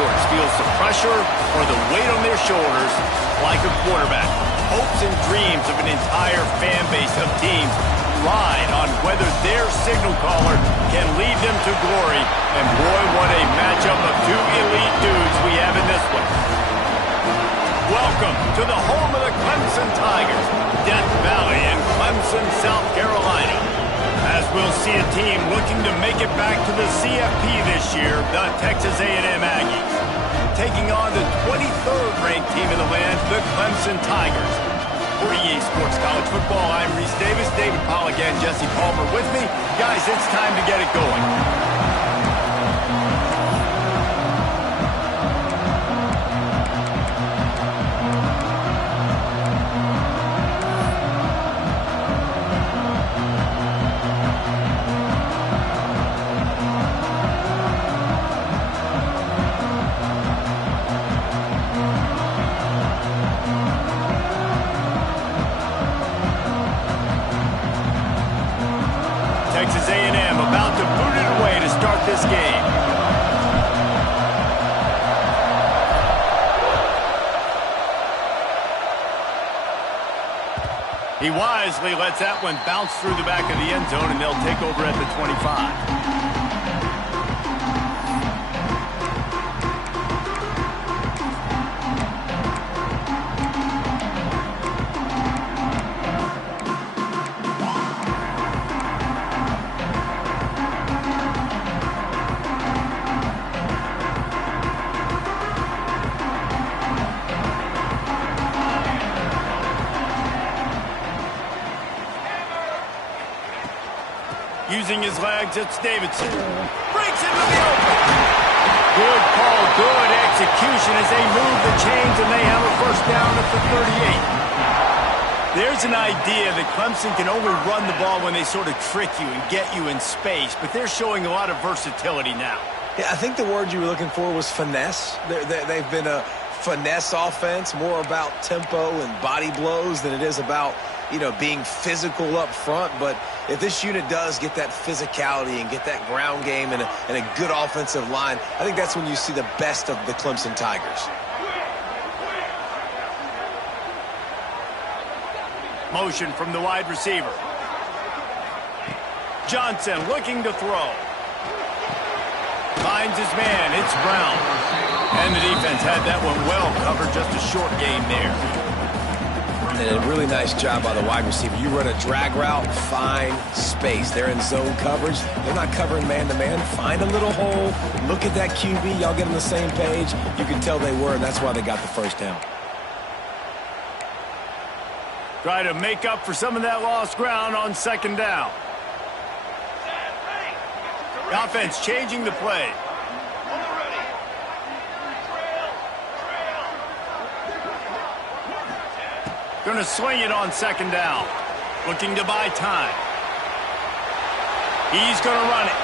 sports feels the pressure or the weight on their shoulders like a quarterback. Hopes and dreams of an entire fan base of teams ride on whether their signal caller can lead them to glory. And boy, what a matchup of two elite dudes we have in this one. Welcome to the home of the Clemson Tigers, Death Valley in Clemson, South Carolina. As we'll see a team looking to make it back to the CFP this year, the Texas A&M Aggies, taking on the 23rd ranked team in the land, the Clemson Tigers. For EA Sports College Football, I'm Reese Davis, David Pollack and Jesse Palmer with me. Guys, it's time to get it going. Texas A&M about to boot it away to start this game. He wisely lets that one bounce through the back of the end zone, and they'll take over at the 25. Using his legs, it's Davidson. Breaks into the open. Good call, good execution as they move the chains, and they have a first down at the 38. There's an idea that Clemson can only run the ball when they sort of trick you and get you in space, but they're showing a lot of versatility now. Yeah, I think the word you were looking for was finesse. They've been a finesse offense, more about tempo and body blows than it is about, being physical up front. But if this unit does get that physicality and get that ground game and a good offensive line, I think that's when you see the best of the Clemson Tigers. Motion from the wide receiver. Johnson looking to throw. Finds his man. It's Brown. And the defense had that one well covered. Just a short game there. And a really nice job by the wide receiver. You run a drag route, find space. They're in zone coverage. They're not covering man-to-man. Find a little hole. Look at that QB. Y'all get on the same page. You can tell they were, and that's why they got the first down. Try to make up for some of that lost ground on second down. The offense changing the play. Going to swing it on second down. Looking to buy time. He's going to run it.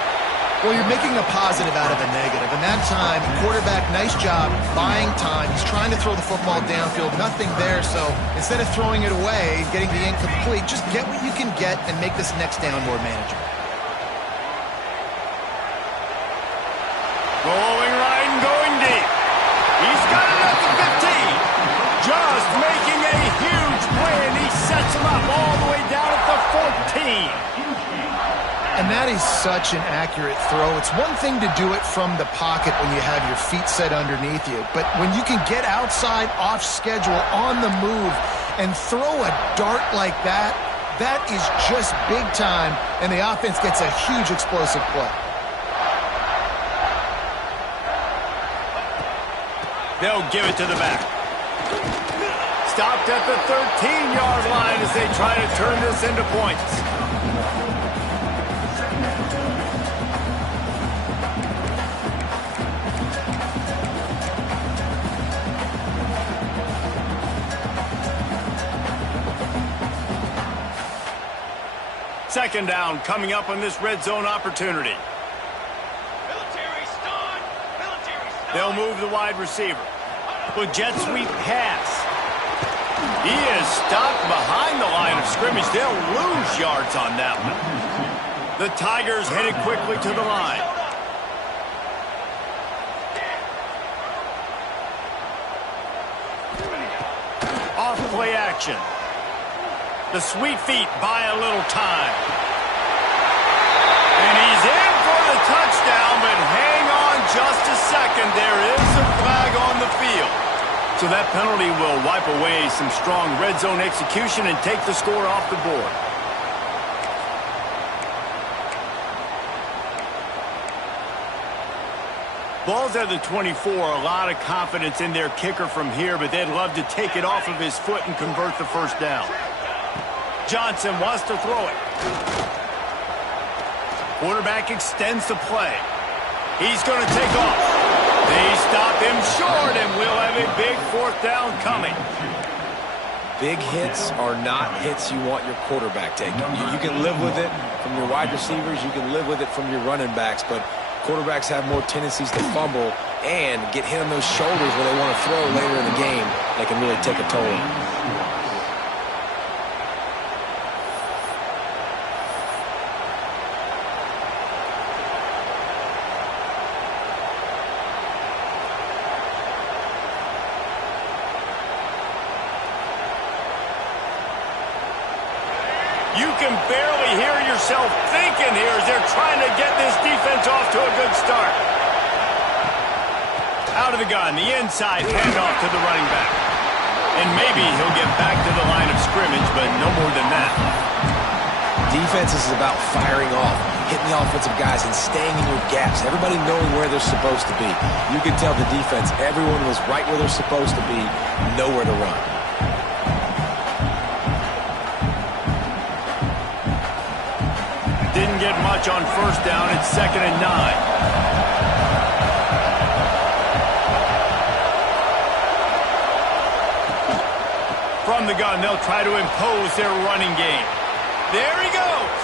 Well, you're making a positive out of a negative. And that time, quarterback, nice job buying time. He's trying to throw the football downfield. Nothing there. So instead of throwing it away, getting the incomplete, just get what you can get and make this next down more manageable. Rolling right and going deep. He's got it at the 15. Just making a huge play, and he sets him up all the way down at the 14. And that is such an accurate throw. It's one thing to do it from the pocket when you have your feet set underneath you, but when you can get outside, off schedule, on the move, and throw a dart like that, that is just big time, and the offense gets a huge explosive play. They'll give it to the back. Stopped at the 13-yard line as they try to turn this into points. Second down coming up on this red zone opportunity. They'll move the wide receiver. With jet sweep pass. He is stopped behind the line of scrimmage. They'll lose yards on that one. The Tigers headed quickly to the line. off play action. The sweet feet buy a little time. And he's in for the touchdown, but hang on just a second. There is a flag on the field. So that penalty will wipe away some strong red zone execution and take the score off the board. Ball's at the 24, a lot of confidence in their kicker from here, but they'd love to take it off of his foot and convert the first down. Johnson wants to throw it. Quarterback extends the play. He's going to take off. They stop him short, and we'll have a big fourth down coming. Big hits are not hits you want your quarterback taking. You can live with it from your wide receivers. You can live with it from your running backs, but quarterbacks have more tendencies to fumble and get hit on those shoulders when they want to throw later in the game. They can really take a toll on them. You can barely hear yourself thinking here as they're trying to get this defense off to a good start. Out of the gun, the inside handoff to the running back. And maybe he'll get back to the line of scrimmage, but no more than that. Defense is about firing off, hitting the offensive guys, and staying in your gaps. Everybody knowing where they're supposed to be. You can tell the defense, everyone was right where they're supposed to be, nowhere to run. Didn't get much on first down. It's 2nd and 9. From the gun, they'll try to impose their running game. There he goes.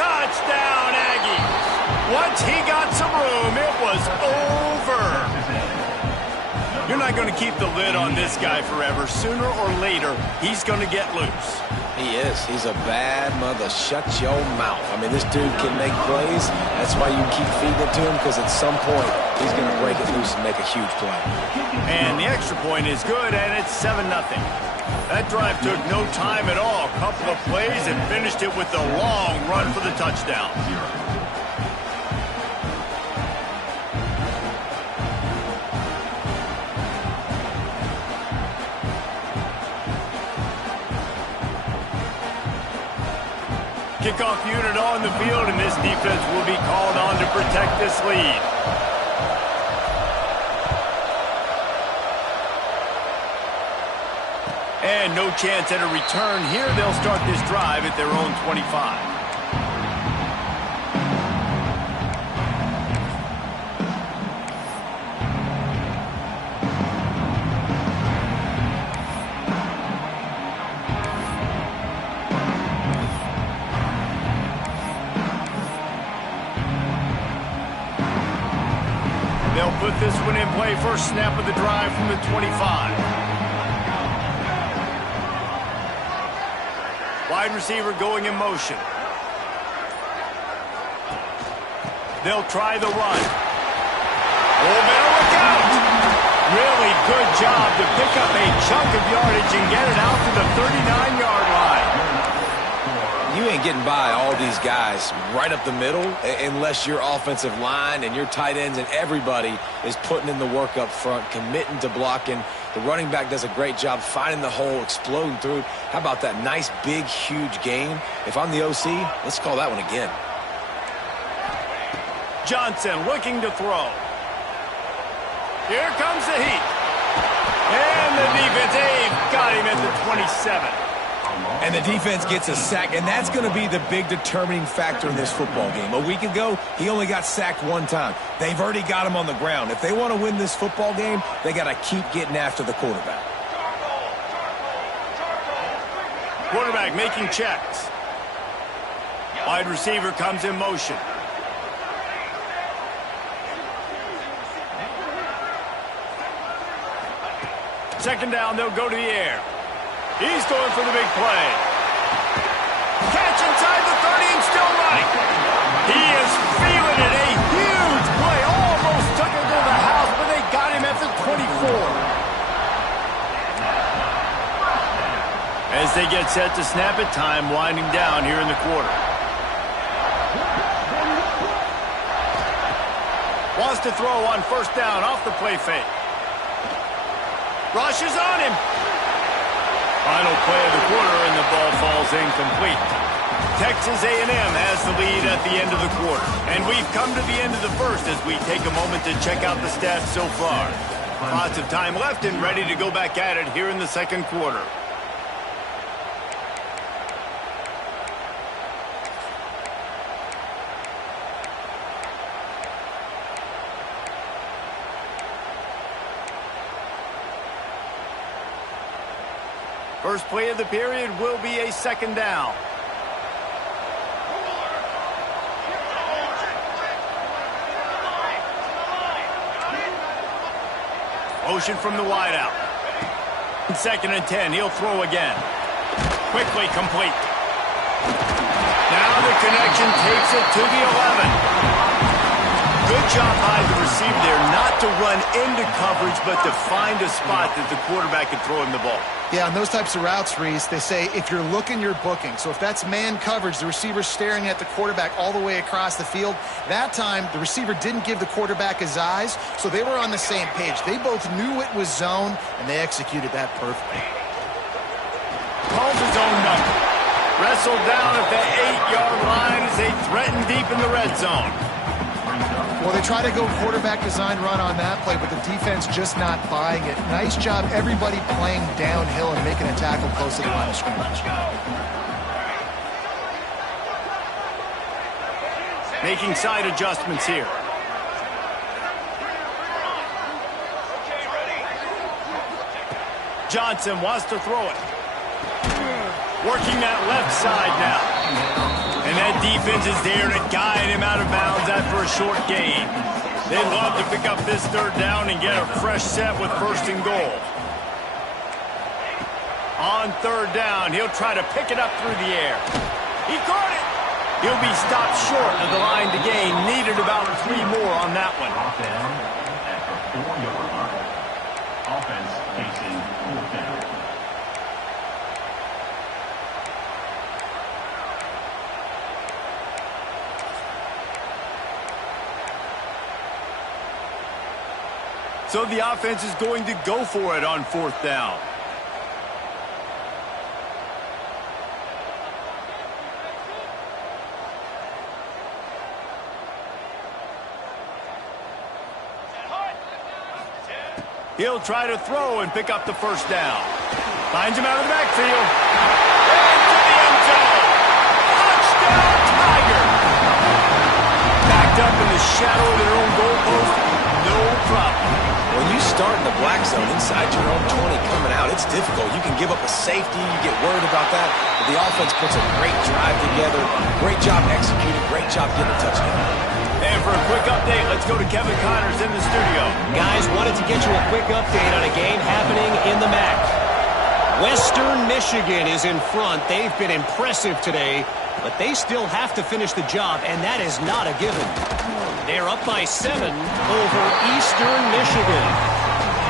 Touchdown, Aggies. Once he got some room, it was over. You're not going to keep the lid on this guy forever. Sooner or later, he's going to get loose. He is. He's a bad mother. Shut your mouth. I mean, this dude can make plays. That's why you keep feeding it to him, because at some point, he's going to break it loose and make a huge play. And the extra point is good, and it's 7-0. That drive took no time at all. A couple of plays and finished it with a long run for the touchdown. Kickoff unit on the field, and this defense will be called on to protect this lead. And no chance at a return here. They'll start this drive at their own 25. They'll put this one in play. First snap of the drive from the 25. Wide receiver going in motion. They'll try the run. Oh, better look out. Really good job to pick up a chunk of yardage and get it out to the 39-yard line. You ain't getting by all these guys right up the middle unless your offensive line and your tight ends and everybody is putting in the work up front, committing to blocking. The running back does a great job finding the hole, exploding through. How about that nice, big, huge game? If I'm the OC, let's call that one again. Johnson looking to throw. Here comes the heat. And the defense, they've got him at the 27. And the defense gets a sack, and that's going to be the big determining factor in this football game. A week ago, he only got sacked one time. They've already got him on the ground. If they want to win this football game, they got to keep getting after the quarterback. Quarterback making checks. Wide receiver comes in motion. Second down, they'll go to the air. He's going for the big play. Catch inside the 30 and still running. He is feeling it. A huge play. Almost took it to the house. As they get set to snap it, time winding down here in the quarter. Wants to throw on first down off the play fake. Rushes on him. Final play of the quarter, and the ball falls incomplete. Texas A&M has the lead at the end of the quarter. And we've come to the end of the first as we take a moment to check out the stats so far. Lots of time left and ready to go back at it here in the second quarter. First play of the period will be a second down. Motion from the wideout. Second and 10. He'll throw again. Quickly complete. Now the connection takes it to the 11. Good job by the receiver there not to run into coverage, but to find a spot that the quarterback can throw him the ball. Yeah, on those types of routes, Reese, they say if you're looking, you're booking. So if that's man coverage, the receiver's staring at the quarterback all the way across the field. That time, the receiver didn't give the quarterback his eyes, so they were on the same page. They both knew it was zone, and they executed that perfectly. Calls his own number. Wrestled down at the 8-yard line as they threaten deep in the red zone. Well, they try to go quarterback design run on that play, but the defense just not buying it. Nice job, everybody playing downhill and making a tackle close to the line of scrimmage. Making side adjustments here. Johnson wants to throw it. Working that left side now. And that defense is there to guide him out of bounds after a short gain. They'd love to pick up this third down and get a fresh set with first and goal. On third down, he'll try to pick it up through the air. He caught it. He'll be stopped short of the line to gain. Needed about 3 more on that one. At the 4-yard line. Offense facing fourth down. So the offense is going to go for it on fourth down. He'll try to throw and pick up the first down. Finds him out of the backfield. Into the end zone. Touchdown, Tiger. Backed up in the shadow of their own goalpost. No problem. When you start in the black zone inside your own 20 coming out, it's difficult. You can give up a safety. You get worried about that. But the offense puts a great drive together. Great job executing. Great job getting a touchdown. And for a quick update, let's go to Kevin Connors in the studio. Guys, wanted to get you a quick update on a game happening in the MAC. Western Michigan is in front. They've been impressive today, but they still have to finish the job, and that is not a given. They're up by 7 over Eastern Michigan.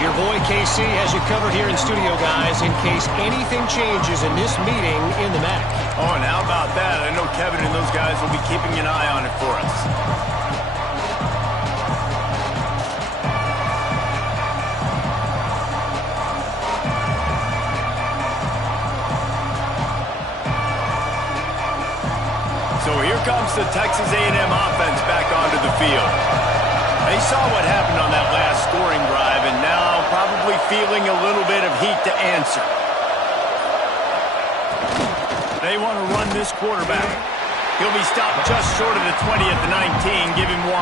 Your boy KC has you covered here in studio, guys, in case anything changes in this meeting in the MAC. Oh, and how about that? I know Kevin and those guys will be keeping an eye on it for us. So here comes the Texas A&M offense back onto the field. They saw what happened on that last scoring drive and now probably feeling a little bit of heat to answer. They want to run this quarterback. He'll be stopped just short of the 20 at the 19. Give him 1.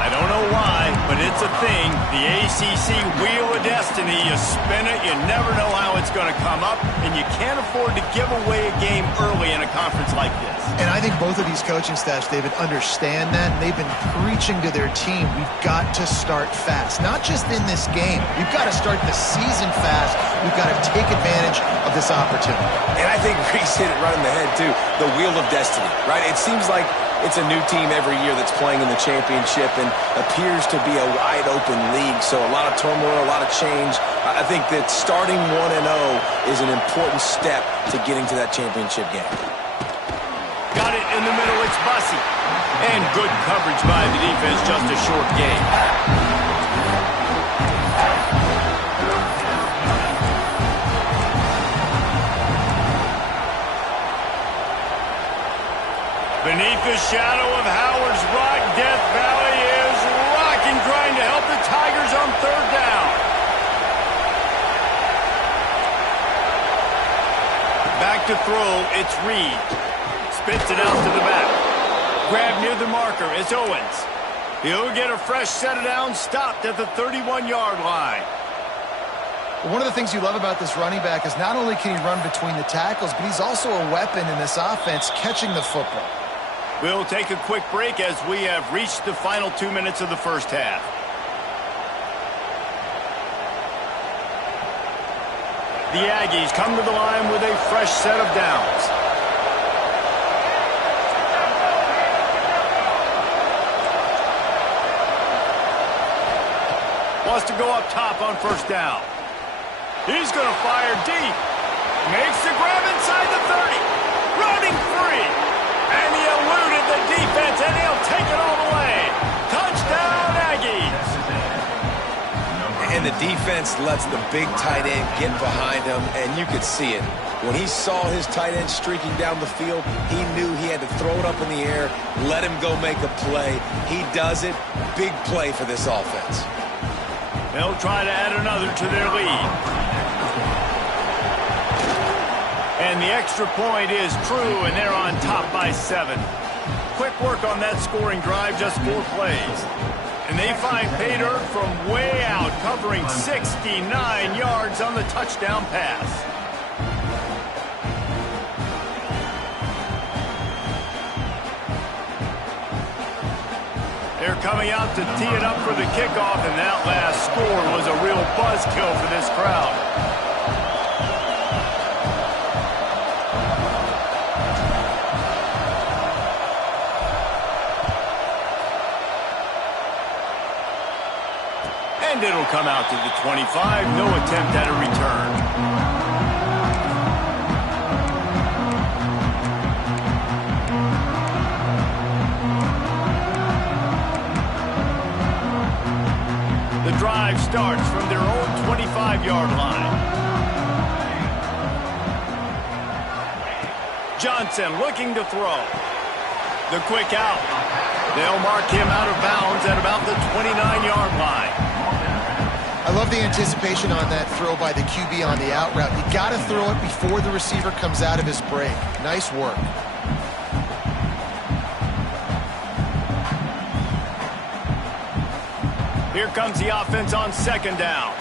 I don't know why, but it's a thing. The ACC Wheel of Destiny, you spin it, you never know how it's going to come up, and you can't afford to give away a game early in a conference like this. And I think both of these coaching staffs, David, understand that, and they've been preaching to their team, we've got to start fast. Not just in this game. We've got to start the season fast. We've got to take advantage of this opportunity. And I think Reese hit it right in the head, too. The Wheel of Destiny, right? It seems like it's a new team every year that's playing in the championship and appears to be a wide-open league. So a lot of turmoil, a lot of change. I think that starting 1-0 is an important step to getting to that championship game. Got it in the middle, it's Bussey. And good coverage by the defense, just a short game. Beneath the shadow of Howard's Rock, Death Valley is rocking, trying to help the Tigers on third down. Back to throw, it's Reed. Spits it out to the back. Grab near the marker, it's Owens. He'll get a fresh set of downs, stopped at the 31-yard line. One of the things you love about this running back is not only can he run between the tackles, but he's also a weapon in this offense catching the football. We'll take a quick break as we have reached the final 2 minutes of the first half. The Aggies come to the line with a fresh set of downs. Wants to go up top on first down. He's going to fire deep. Makes the grab inside the 30. Running free. And he eluded the defense, and he'll take it all the way. Touchdown, Aggies. And the defense lets the big tight end get behind him, and you could see it. When he saw his tight end streaking down the field, he knew he had to throw it up in the air, let him go make a play. He does it. Big play for this offense. They'll try to add another to their lead. And the extra point is true, and they're on top by 7. Quick work on that scoring drive, just 4 plays. And they find pay dirt from way out, covering 69 yards on the touchdown pass. They're coming out to tee it up for the kickoff, and that last score was a real buzzkill for this crowd. And it'll come out to the 25. No attempt at a return. The drive starts from their own 25-yard line. Johnson looking to throw. The quick out. They'll mark him out of bounds at about the 29-yard line. I love the anticipation on that throw by the QB on the out route. You got to throw it before the receiver comes out of his break. Nice work. Here comes the offense on second down.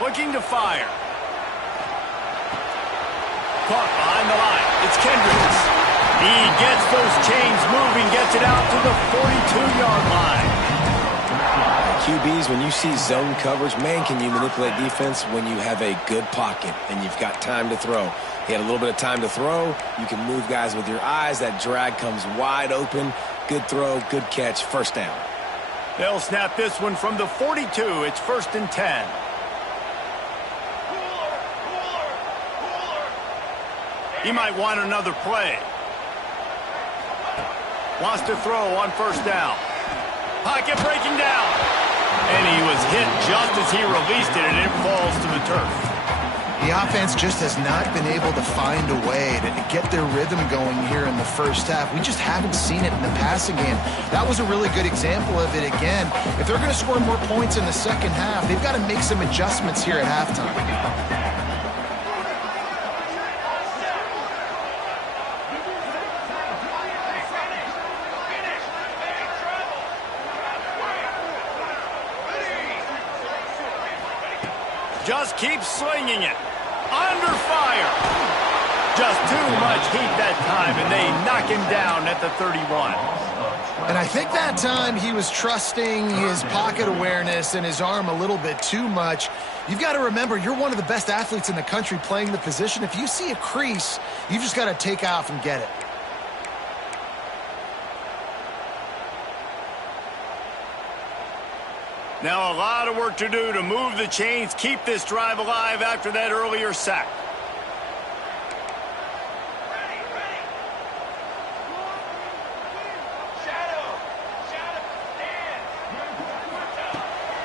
Looking to fire. Caught behind the line. It's Kendricks. He gets those chains moving, gets it out to the 42-yard line. QBs, when you see zone coverage, man, can you manipulate defense when you have a good pocket and you've got time to throw. He had a little bit of time to throw. You can move guys with your eyes. That drag comes wide open. Good throw, good catch, first down. They'll snap this one from the 42. It's 1st and 10. He might want another play. Wants to throw on first down. Pocket breaking down. And he was hit just as he released it, and it falls to the turf. The offense just has not been able to find a way to get their rhythm going here in the first half. We just haven't seen it in the passing game. That was a really good example of it again. If they're going to score more points in the second half, they've got to make some adjustments here at halftime. Just keep slinging it. Under fire. Just too much heat that time, and they knock him down at the 31. And I think that time he was trusting his pocket awareness and his arm a little bit too much. You've got to remember, you're one of the best athletes in the country playing the position. If you see a crease, you've just got to take off and get it. Now a lot of work to do to move the chains, keep this drive alive after that earlier sack.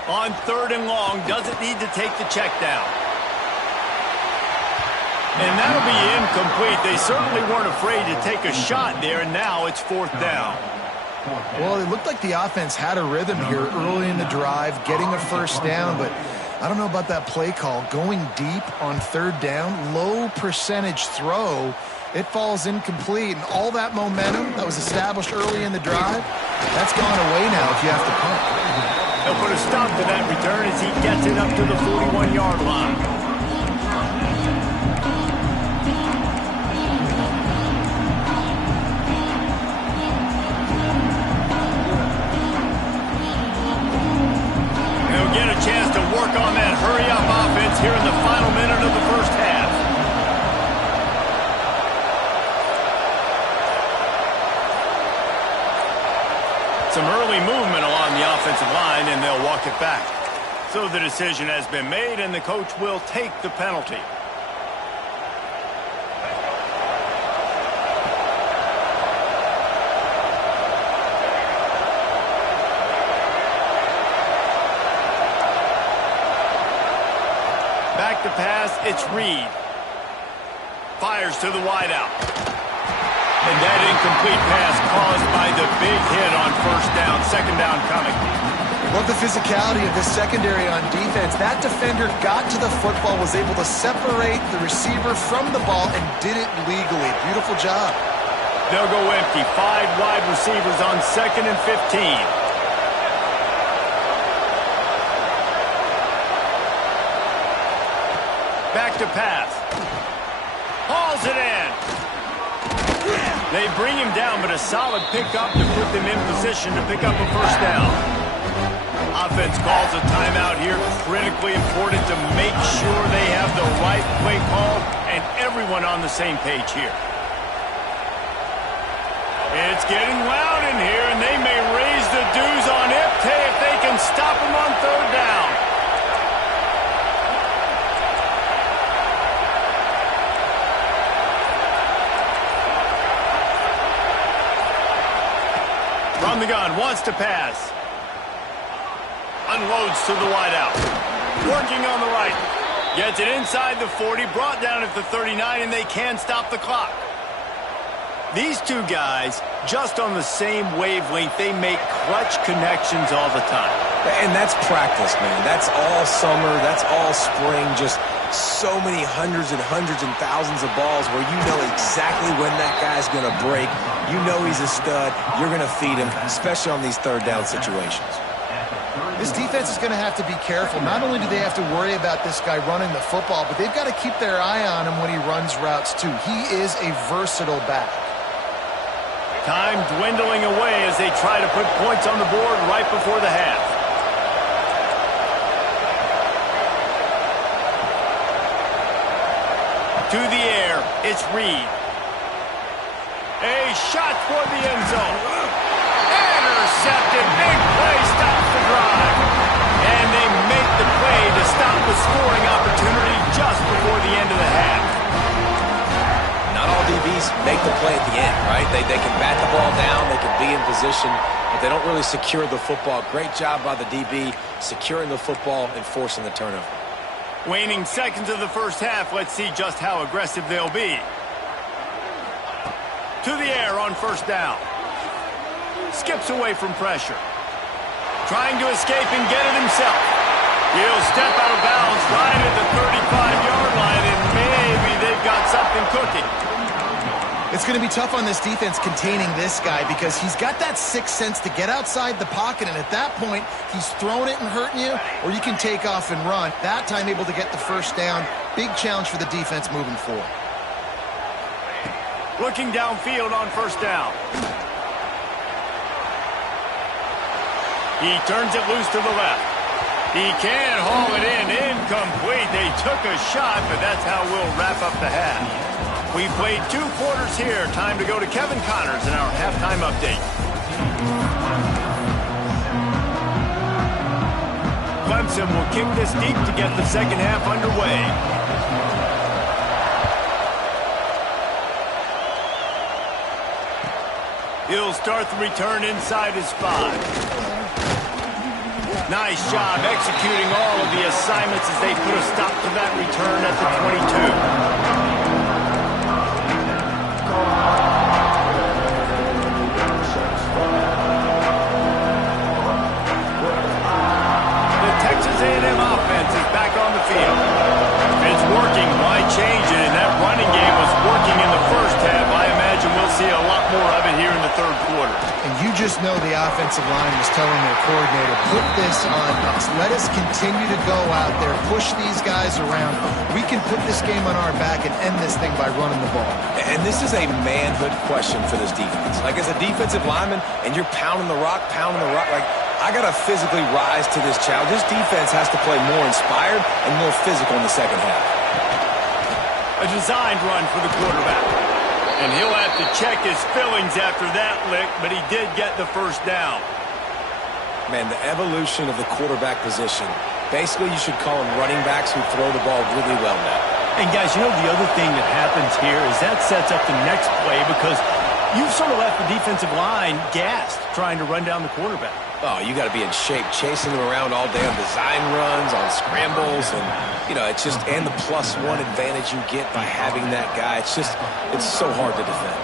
On 3rd and long, doesn't need to take the check down. And that'll be incomplete. They certainly weren't afraid to take a shot there, and now it's 4th down. Well, it looked like the offense had a rhythm here early in the drive, getting a first down, but I don't know about that play call. Going deep on 3rd down, low percentage throw, it falls incomplete, and all that momentum that was established early in the drive, that's gone away now if you have to punt. They'll put a stop to that return as he gets it up to the 41-yard line. They'll get a chance to work on that hurry-up offense here in the final minute of the first half. Some early movement along the offensive line, and they'll walk it back. So the decision has been made, and the coach will take the penalty. Back to pass, it's Reed. Fires to the wideout. And that incomplete pass caused by the big hit on 1st down. 2nd down coming. Love the physicality of the secondary on defense. That defender got to the football, was able to separate the receiver from the ball, and did it legally. Beautiful job. They'll go empty. 5 wide receivers on 2nd and 15. Back to pass. Hauls it in. They bring him down, but a solid pickup to put them in position to pick up a 1st down. Offense calls a timeout here. Critically important to make sure they have the right play call and everyone on the same page here. It's getting loud in here, and they may raise the dues on Ipte if they can stop him on 3rd down. From the gun, wants to pass. Unloads to the wideout. Working on the right. Gets it inside the 40, brought down at the 39, and they can stop the clock. These two guys, just on the same wavelength, they make clutch connections all the time. And that's practice, man. That's all summer. That's all spring. Just so many hundreds and thousands of balls where you know exactly when that guy's going to break. You know he's a stud. You're going to feed him, especially on these 3rd down situations. This defense is going to have to be careful. Not only do they have to worry about this guy running the football, but they've got to keep their eye on him when he runs routes, too. He is a versatile back. Time dwindling away as they try to put points on the board right before the half. To the air, it's Reed. A shot toward the end zone. Intercepted, big play, stops the drive. And they make the play to stop the scoring opportunity just before the end of the half. Not all DBs make the play at the end, right? They can bat the ball down, they can be in position, but they don't really secure the football. Great job by the DB securing the football and forcing the turnover. Waning seconds of the first half, let's see just how aggressive they'll be. To the air on 1st down. Skips away from pressure. Trying to escape and get it himself. He'll step out of bounds right at the 35-yard line, and maybe they've got something cooking. It's going to be tough on this defense containing this guy because he's got that sixth sense to get outside the pocket, and at that point, he's throwing it and hurting you, or you can take off and run. That time able to get the 1st down. Big challenge for the defense moving forward. Looking downfield on 1st down. He turns it loose to the left. He can haul it in. Incomplete. They took a shot, but that's how we'll wrap up the half. We played 2 quarters here. Time to go to Kevin Connors in our halftime update. Clemson will kick this deep to get the second half underway. He'll start the return inside his 5. Nice job executing all of the assignments as they put a stop to that return at the 22. A&M offense is back on the field. It's working. Why change it? And that running game was working in the first half. I imagine we'll see a lot more of it here in the third quarter. And you just know the offensive line was telling their coordinator, put this on us. Let us continue to go out there, push these guys around. We can put this game on our back and end this thing by running the ball. And this is a manhood question for this defense. Like, as a defensive lineman, and you're pounding the rock, like, I got to physically rise to this challenge. This defense has to play more inspired and more physical in the second half. A designed run for the quarterback. And he'll have to check his fillings after that lick, but he did get the first down. Man, the evolution of the quarterback position. Basically, you should call them running backs who throw the ball really well now. And, guys, you know the other thing that happens here is that sets up the next play because you've sort of left the defensive line gassed trying to run down the quarterback. Oh, you got to be in shape, chasing them around all day on design runs, on scrambles, and, you know, it's just, and the +1 advantage you get by having that guy. It's just, it's so hard to defend.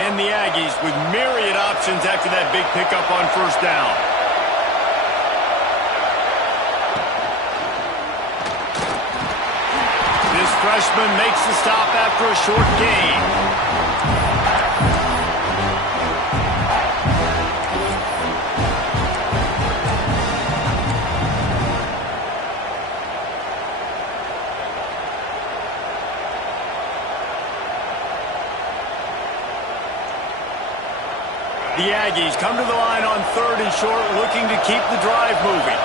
And the Aggies with myriad options after that big pickup on first down. This freshman makes the stop after a short gain. The Aggies come to the line on 3rd and short, looking to keep the drive moving.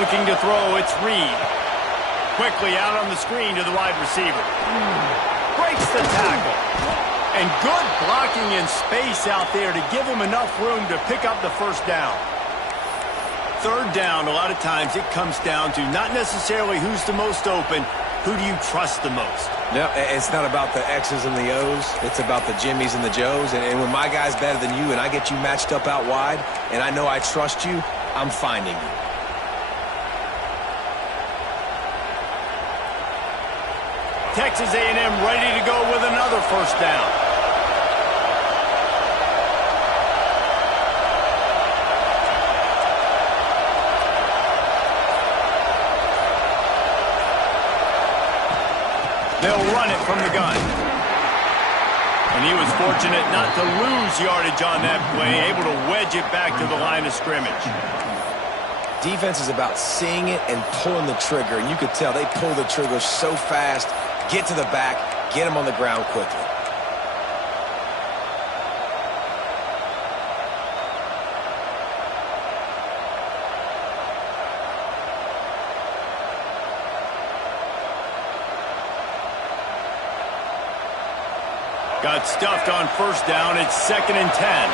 Looking to throw, it's Reed. Quickly out on the screen to the wide receiver. Breaks the tackle. And good blocking in space out there to give him enough room to pick up the first down. 3rd down, a lot of times it comes down to not necessarily who's the most open, who do you trust the most? No, it's not about the X's and the O's. It's about the Jimmies and the Joes. And when my guy's better than you and I get you matched up out wide and I know I trust you, I'm finding you. Texas A&M ready to go with another first down. They'll run it from the gun. And he was fortunate not to lose yardage on that play, able to wedge it back to the line of scrimmage. Defense is about seeing it and pulling the trigger, and you could tell they pull the trigger so fast, get to the back, get him on the ground quickly. Got stuffed on first down. It's 2nd and 10.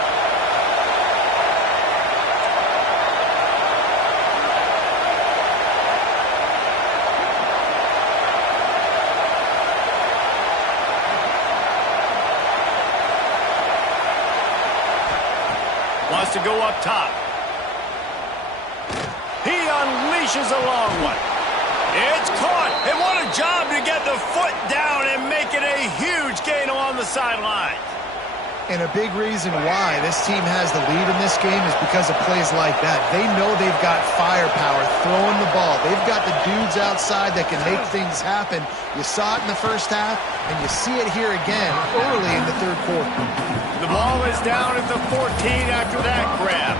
Wants to go up top. He unleashes a long one. It's caught, and what a job to get the foot down and make it a huge gain along the sideline. And a big reason why this team has the lead in this game is because of plays like that. They know they've got firepower throwing the ball. They've got the dudes outside that can make things happen. You saw it in the first half, and you see it here again early in the 3rd quarter. The ball is down at the 14 after that grab.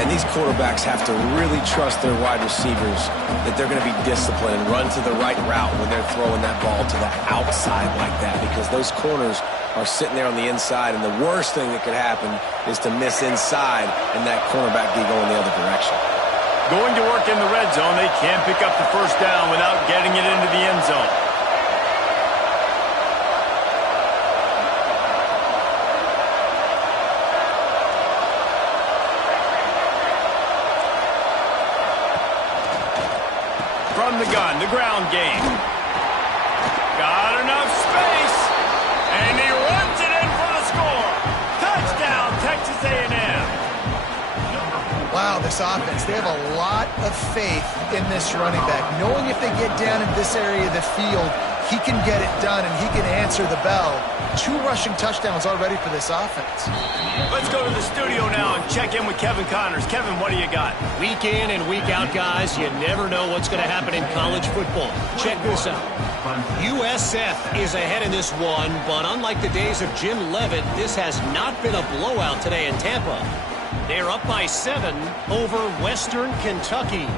And And these quarterbacks have to really trust their wide receivers that they're going to be disciplined and run to the right route when they're throwing that ball to the outside like that, because those corners are sitting there on the inside, and the worst thing that could happen is to miss inside and that cornerback be going the other direction. Going to work in the red zone, they can't pick up the first down without getting it into the end zone. From the gun, the ground game. Got enough space, and he runs it in for the score. Touchdown, Texas A&M. Wow, this offense, they have a lot of faith in this running back, knowing if they get down in this area of the field, he can get it done and he can answer the bell. 2 rushing touchdowns already for this offense. Let's go to the studio now and check in with Kevin Connors. Kevin, what do you got? Week in and week out, guys, you never know what's going to happen in college football. Check this out. USF is ahead in this one, but unlike the days of Jim Leavitt, this has not been a blowout today in Tampa. They're up by 7 over Western Kentucky.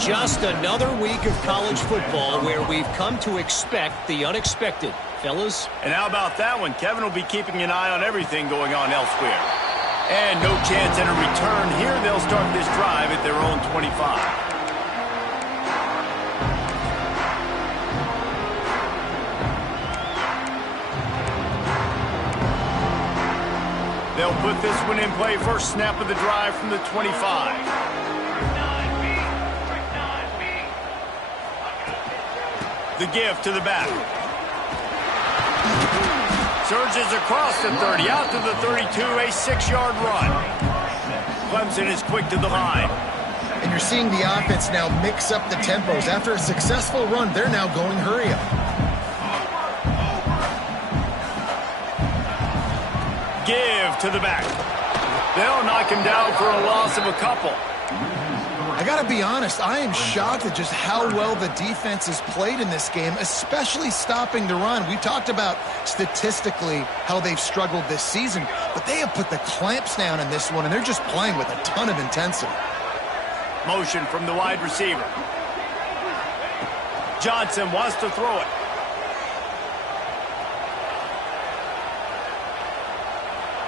Just another week of college football where we've come to expect the unexpected. Fellas? And how about that one? Kevin will be keeping an eye on everything going on elsewhere. And no chance at a return here. They'll start this drive at their own 25. They'll put this one in play. First snap of the drive from the 25. The give to the back. Surges across the 30, out to the 32, a 6-yard run. Clemson is quick to the line. And you're seeing the offense now mix up the tempos. After a successful run, they're now going hurry up. Give to the back. They'll knock him down for a loss of a couple. I got to be honest, I am shocked at just how well the defense has played in this game, especially stopping the run. We talked about statistically how they've struggled this season, but they have put the clamps down in this one, and they're just playing with a ton of intensity. Motion from the wide receiver. Johnson wants to throw it.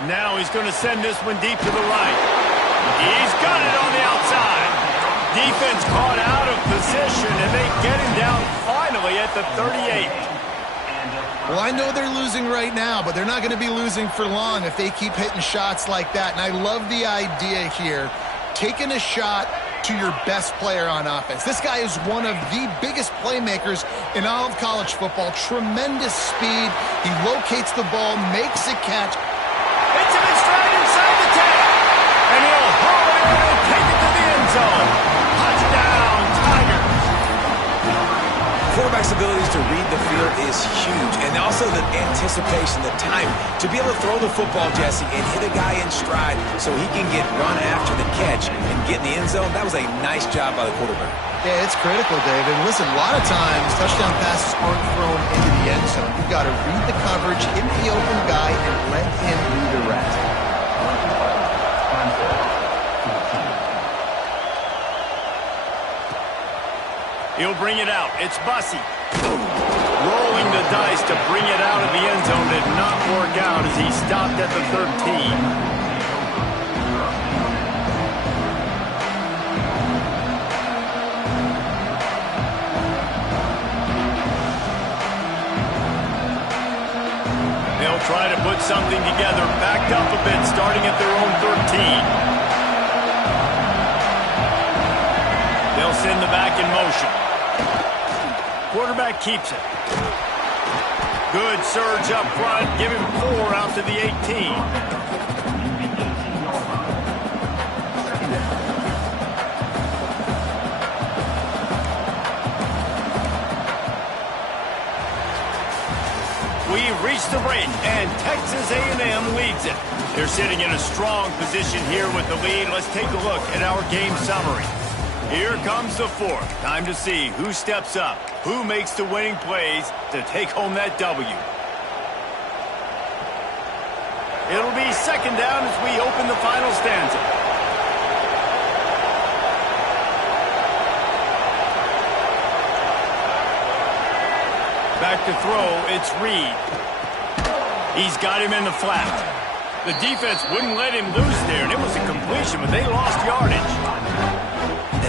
Now he's going to send this one deep to the right. He's got it on the outside. Defense caught out of position, and they get him down finally at the 38. Well, I know they're losing right now, but they're not going to be losing for long if they keep hitting shots like that. And I love the idea here, taking a shot to your best player on offense. This guy is one of the biggest playmakers in all of college football. Tremendous speed. He locates the ball, makes a catch. It's him in stride inside the 10. And he'll haul it in and take it to the end zone. Touchdown, Tigers. Quarterback's abilities to read the field is huge, and also the anticipation, the time to be able to throw the football, Jesse, and hit a guy in stride so he can get run after the catch and get in the end zone. That was a nice job by the quarterback. Yeah, it's critical, David. Listen, a lot of times touchdown passes aren't thrown into the end zone. You've got to read the coverage, hit the open guy, and let him do the rest. He'll bring it out. It's Bussey. Rolling the dice to bring it out of the end zone did not work out as he stopped at the 13. They'll try to put something together, backed up a bit, starting at their own 13. They'll send the back in motion. Quarterback keeps it. Good surge up front. Give him 4 out to the 18. We've reached the break, and Texas A&M leads it. They're sitting in a strong position here with the lead. Let's take a look at our game summary. Here comes the fourth. Time to see who steps up, who makes the winning plays to take home that W. It'll be second down as we open the final stanza. Back to throw, it's Reed. He's got him in the flat. The defense wouldn't let him loose there, and it was a completion, but they lost yardage.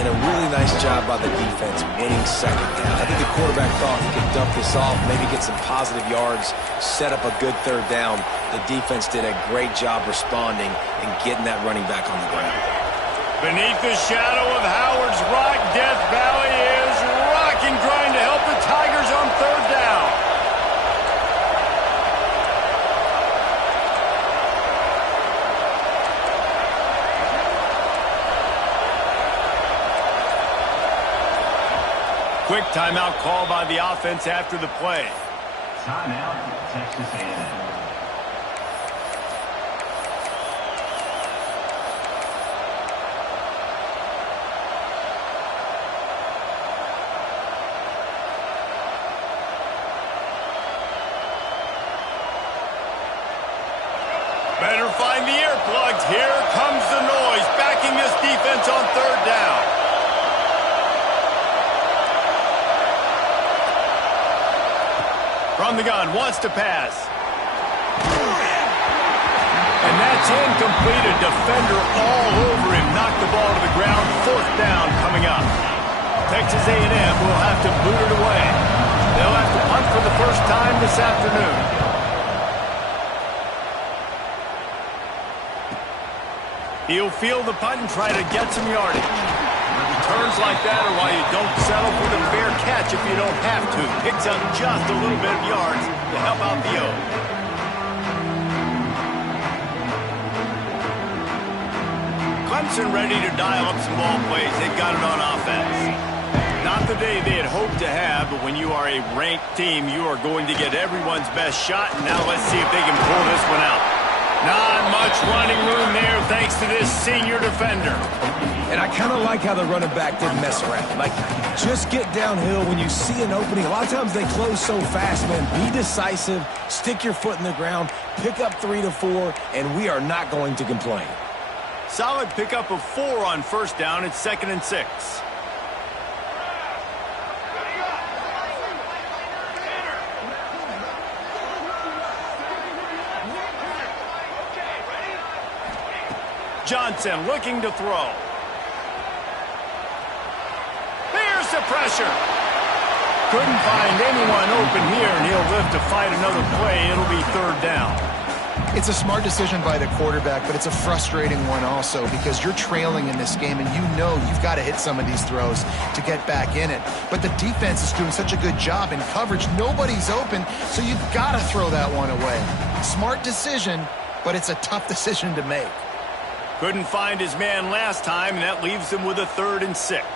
And a really nice job by the defense winning second down. I think the quarterback thought he could dump this off, maybe get some positive yards, set up a good third down. The defense did a great job responding and getting that running back on the ground. Beneath the shadow of Howard's Rock, Death Valley is rocking, trying to help the Tigers on third down. Quick timeout call by the offense after the play. Timeout, Texas A&M. Better find the earplugs. Here comes the noise, backing this defense on third down. From the gun, wants to pass. And that's incomplete. A defender all over him. Knocked the ball to the ground. Fourth down coming up. Texas A&M will have to boot it away. They'll have to punt for the first time this afternoon. He'll field the punt and try to get some yardage. Turns like that are why you don't settle for the fair catch if you don't have to. Picks up just a little bit of yards to help out the O. Clemson ready to dial up some ball plays. They've got it on offense. Not the day they had hoped to have, but when you are a ranked team, you are going to get everyone's best shot. And now let's see if they can pull this one out. Not much running room there thanks to this senior defender. And I kind of like how the running back didn't mess around. Like, just get downhill when you see an opening. A lot of times they close so fast, man. Be decisive, stick your foot in the ground, pick up 3 to 4, and we are not going to complain. Solid pickup of 4 on first down. It's 2nd and 6. Johnson looking to throw. There's the pressure. Couldn't find anyone open here, and he'll live to fight another play. It'll be third down. It's a smart decision by the quarterback, but it's a frustrating one also because you're trailing in this game, and you know you've got to hit some of these throws to get back in it. But the defense is doing such a good job in coverage. Nobody's open, so you've got to throw that one away. Smart decision, but it's a tough decision to make. Couldn't find his man last time, and that leaves him with a 3rd and 6.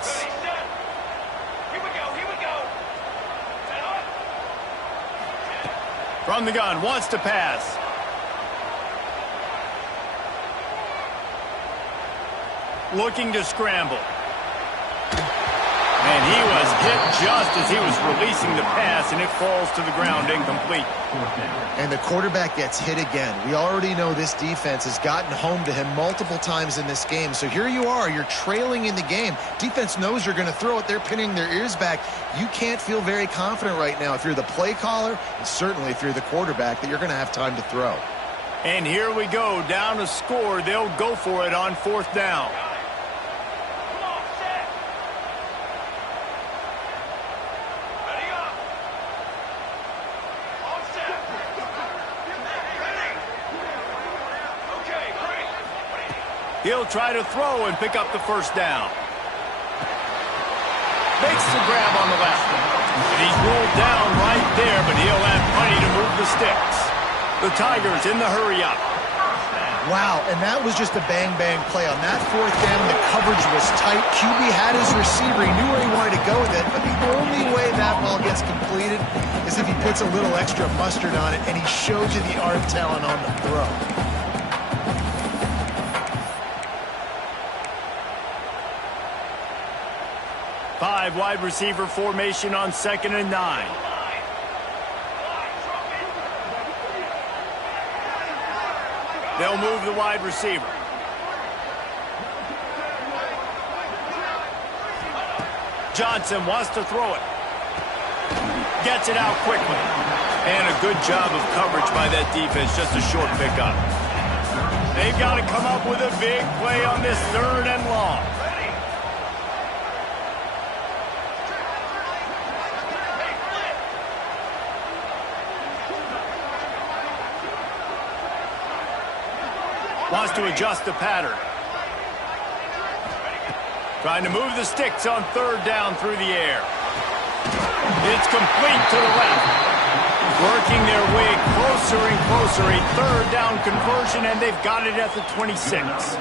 From the gun, wants to pass. Looking to scramble. And he was hit just as he was releasing the pass, and it falls to the ground incomplete. And the quarterback gets hit again. We already know this defense has gotten home to him multiple times in this game. So here you are, you're trailing in the game. Defense knows you're going to throw it. They're pinning their ears back. You can't feel very confident right now if you're the play caller, and certainly if you're the quarterback, that you're going to have time to throw. And here we go, down a score. They'll go for it on 4th down. He'll try to throw and pick up the first down. Makes the grab on the left. And he's rolled down right there, but he'll have plenty to move the sticks. The Tigers in the hurry up. Wow, and that was just a bang-bang play. On that 4th down, the coverage was tight. QB had his receiver. He knew where he wanted to go with it, but the only way that ball gets completed is if he puts a little extra mustard on it, and he showed you the arm talent on the throw. Five wide receiver formation on 2nd and 9. They'll move the wide receiver. Johnson wants to throw it. Gets it out quickly. And a good job of coverage by that defense. Just a short pickup. They've got to come up with a big play on this 3rd and long. Wants to adjust the pattern. Trying to move the sticks on 3rd down through the air. It's complete to the left. Working their way closer and closer. A 3rd down conversion, and they've got it at the 26.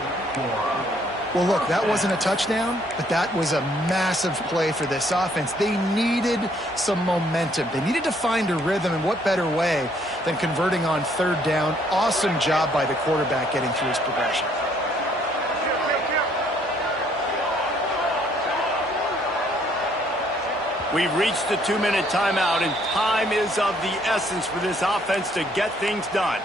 Well, look, that wasn't a touchdown, but that was a massive play for this offense. They needed some momentum. They needed to find a rhythm, and what better way than converting on 3rd down. Awesome job by the quarterback getting through his progression. We've reached the 2-minute timeout, and time is of the essence for this offense to get things done.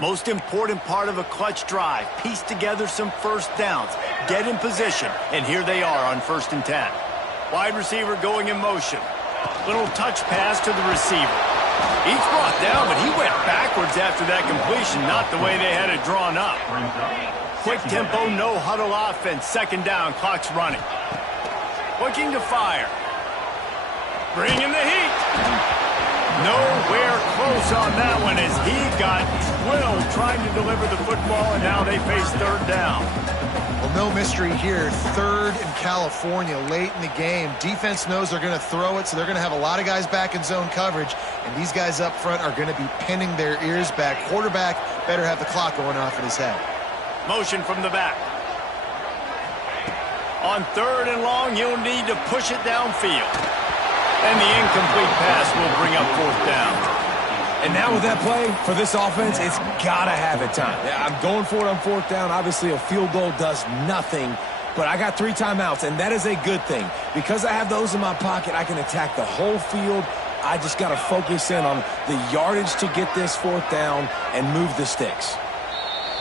Most important part of a clutch drive, piece together some 1st downs, get in position, and here they are on 1st and 10. Wide receiver going in motion. Little touch pass to the receiver. He's brought down, but he went backwards after that completion, not the way they had it drawn up. Quick tempo, no huddle offense, 2nd down, clock's running. Looking to fire. Bringing the heat. Nowhere close on that one as he got drilled trying to deliver the football, and now they face 3rd down. Well, no mystery here. 3rd in California late in the game. Defense knows they're going to throw it, so they're going to have a lot of guys back in zone coverage, and these guys up front are going to be pinning their ears back. Quarterback better have the clock going off in his head. Motion from the back. On 3rd and long, he'll need to push it downfield. And the incomplete pass will bring up 4th down. And now with that play, for this offense, it's got to have it time. Yeah, I'm going for it on 4th down. Obviously, a field goal does nothing. But I got 3 timeouts, and that is a good thing. Because I have those in my pocket, I can attack the whole field. I just got to focus in on the yardage to get this 4th down and move the sticks.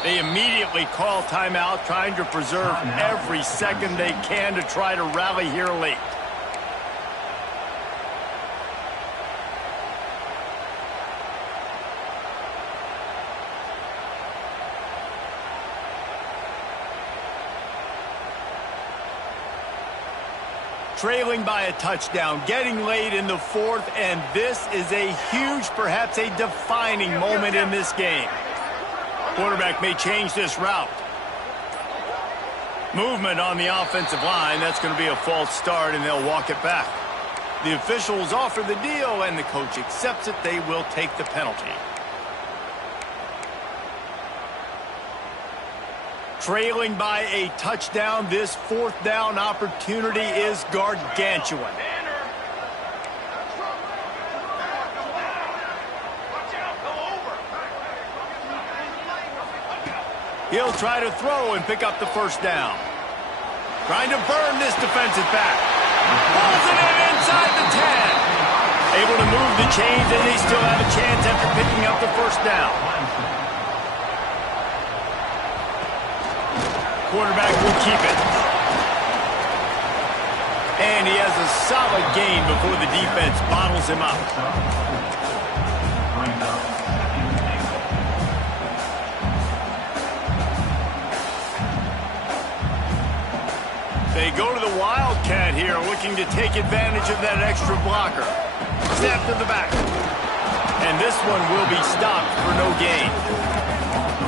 They immediately call timeout, trying to preserve every second they can to try to rally here late. Trailing by a touchdown, getting late in the 4th, and this is a huge, perhaps a defining moment in this game. Quarterback may change this route. Movement on the offensive line. That's going to be a false start, and they'll walk it back. The officials offer the deal, and the coach accepts it. They will take the penalty. Trailing by a touchdown, this 4th down opportunity is gargantuan. He'll try to throw and pick up the 1st down. Trying to burn this defensive back. Pulls it in inside the 10. Able to move the chains, and they still have a chance after picking up the 1st down. Quarterback will keep it. And he has a solid gain before the defense bottles him up. They go to the Wildcat here, looking to take advantage of that extra blocker. Snap to the back. And this one will be stopped for no gain.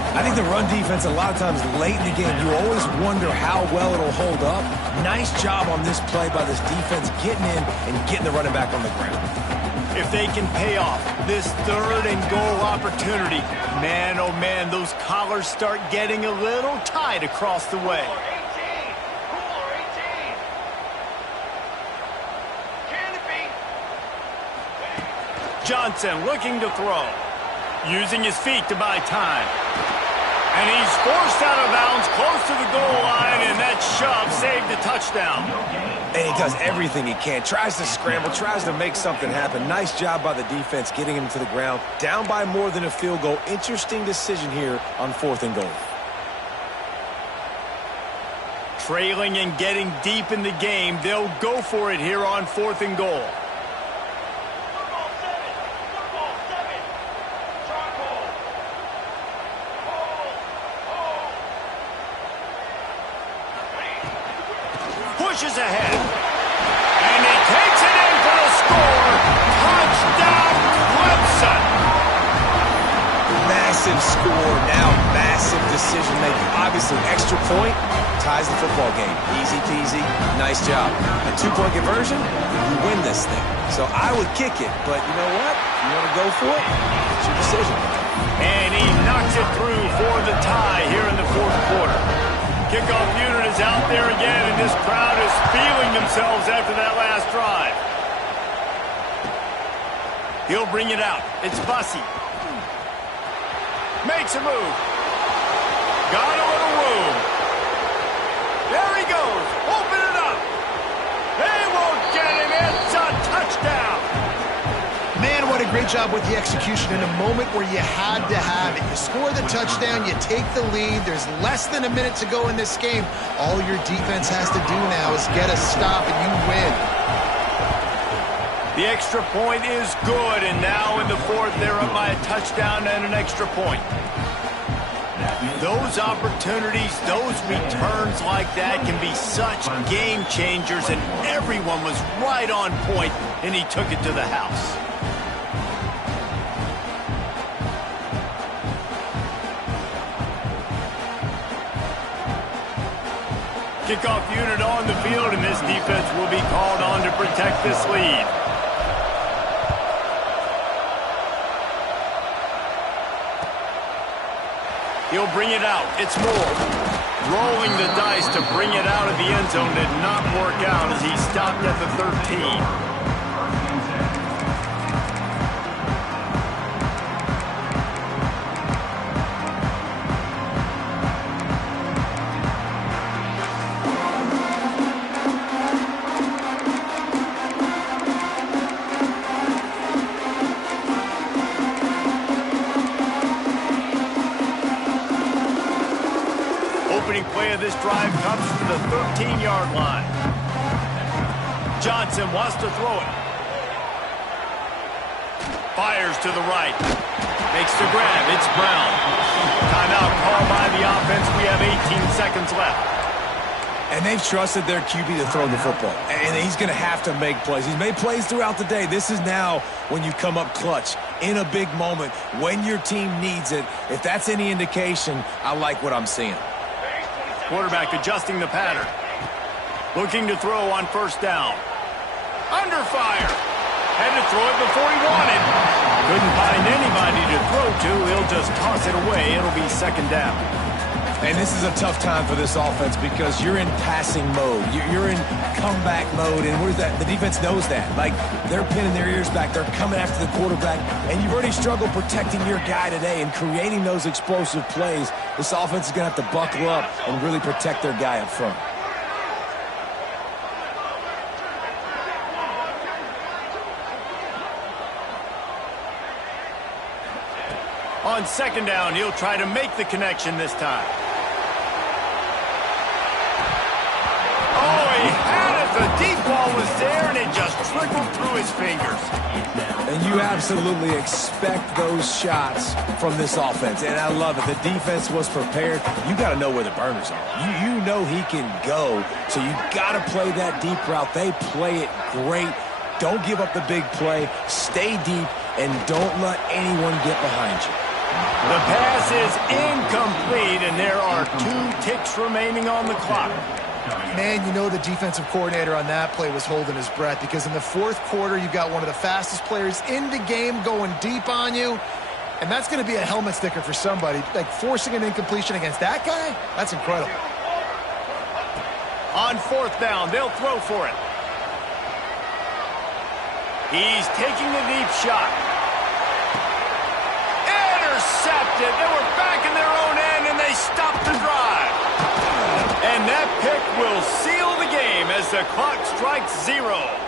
I think the run defense, a lot of times late in the game, you always wonder how well it'll hold up. Nice job on this play by this defense, getting in and getting the running back on the ground. If they can pay off this 3rd and goal opportunity, man, oh man, those collars start getting a little tight across the way. Johnson looking to throw. Using his feet to buy time. And he's forced out of bounds close to the goal line, and that shove saved the touchdown. And he does everything he can. Tries to scramble, tries to make something happen. Nice job by the defense getting him to the ground. Down by more than a field goal. Interesting decision here on 4th and goal. Trailing and getting deep in the game, they'll go for it here on 4th and goal. Pushes ahead. And he takes it in for the score. Touchdown, Clemson. Massive score, now massive decision making. Obviously, extra point ties the football game. Easy peasy, nice job. A 2-point conversion, you win this thing. So I would kick it, but you know what? If you want to go for it, it's your decision. And he knocks it through for the tie here in the 4th quarter. Kickoff unit is out there again, and this crowd is feeling themselves after that last drive. He'll bring it out. It's Bussey. Makes a move. Got a little room. There he goes. Open it up. They won't get him. It's a touchdown. Man, what a great job with the execution in a moment where you had to have it. You score the touchdown, you take the lead. There's less than a minute to go in this game. All your defense has to do now is get a stop and you win. The extra point is good, and now in the 4th, they're up by a touchdown and an extra point. Those opportunities, those returns like that can be such game changers, and everyone was right on point, and he took it to the house. Kickoff unit on the field, and this defense will be called on to protect this lead. He'll bring it out. It's Moore. Rolling the dice to bring it out of the end zone did not work out as he stopped at the 13. Opening play of this drive comes to the 13-yard line. Johnson wants to throw it. Fires to the right. Makes the grab. It's Brown. Timeout called by the offense. We have 18 seconds left. And they've trusted their QB to throw the football. And he's going to have to make plays. He's made plays throughout the day. This is now when you come up clutch in a big moment when your team needs it. If that's any indication, I like what I'm seeing. Quarterback adjusting the pattern. Looking to throw on 1st down. Under fire. Had to throw it before he wanted. Couldn't find anybody to throw to. He'll just toss it away. It'll be 2nd down. And this is a tough time for this offense because you're in passing mode. You're in comeback mode, and where's that? The defense knows that. Like, they're pinning their ears back. They're coming after the quarterback, and you've already struggled protecting your guy today and creating those explosive plays. This offense is going to have to buckle up and really protect their guy up front. On 2nd down, he'll try to make the connection this time. Oh, he had it. The deep ball was there, and it just trickled through his fingers. And you absolutely expect those shots from this offense, and I love it. The defense was prepared. You got to know where the burners are. You know he can go, so you got to play that deep route. They play it great. Don't give up the big play. Stay deep, and don't let anyone get behind you. The pass is incomplete, and there are 2 ticks remaining on the clock. Man, you know the defensive coordinator on that play was holding his breath because in the 4th quarter, you've got one of the fastest players in the game going deep on you, and that's going to be a helmet sticker for somebody. Like, forcing an incompletion against that guy, that's incredible. On 4th down, they'll throw for it. He's taking the deep shot. Intercepted. They were back in their own end, and they will seal the game as the clock strikes 0.